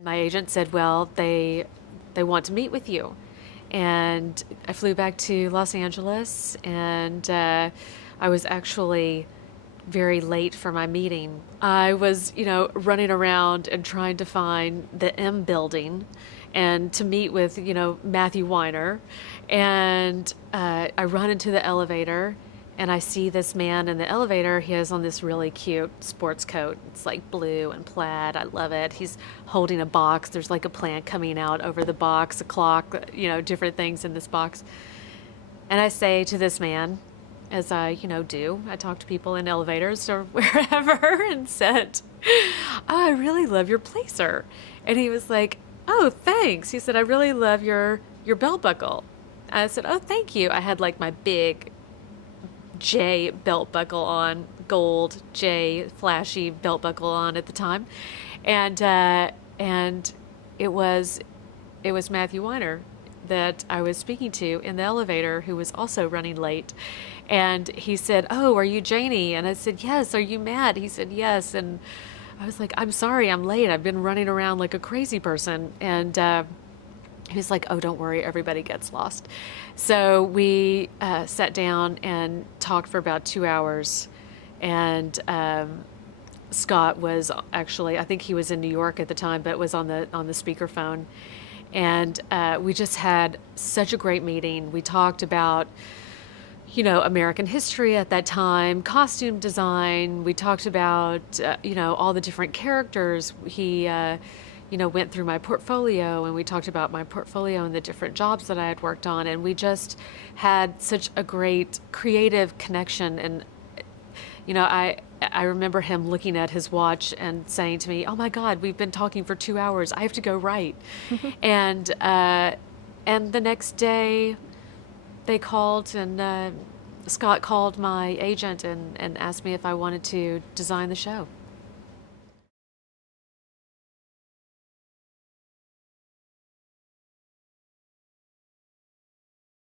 My agent said, well, they want to meet with you. And I flew back to Los Angeles, and I was actually very late for my meeting. I was, running around and trying to find the M building and to meet with, Matthew Weiner. And I run into the elevator and I see this man in the elevator. He has on this really cute sports coat. It's like blue and plaid. I love it. He's holding a box. There's like a plant coming out over the box, a clock, different things in this box. And I say to this man, as I, do, I talk to people in elevators or wherever and said, oh, I really love your blazer. And he was like, oh, thanks. He said, I really love your belt buckle. I said, oh, thank you. I had like my big J belt buckle on, gold J flashy belt buckle on at the time. And it was Matthew Weiner that I was speaking to in the elevator, who was also running late. And he said, oh, are you Janie? And I said, yes. Are you mad? He said, yes. And I was like, I'm sorry, I'm late. I've been running around like a crazy person. And he was like, oh, don't worry, everybody gets lost. So we sat down and talked for about 2 hours. And Scott was actually, I think he was in New York at the time, but was on the speakerphone. And we just had such a great meeting. We talked about, American history at that time, costume design. We talked about, all the different characters. He, went through my portfolio, and we talked about my portfolio and the different jobs that I had worked on. And we just had such a great creative connection. And, I remember him looking at his watch and saying to me, oh my God, we've been talking for 2 hours. I have to go write. And the next day they called, and Scott called my agent and asked me if I wanted to design the show.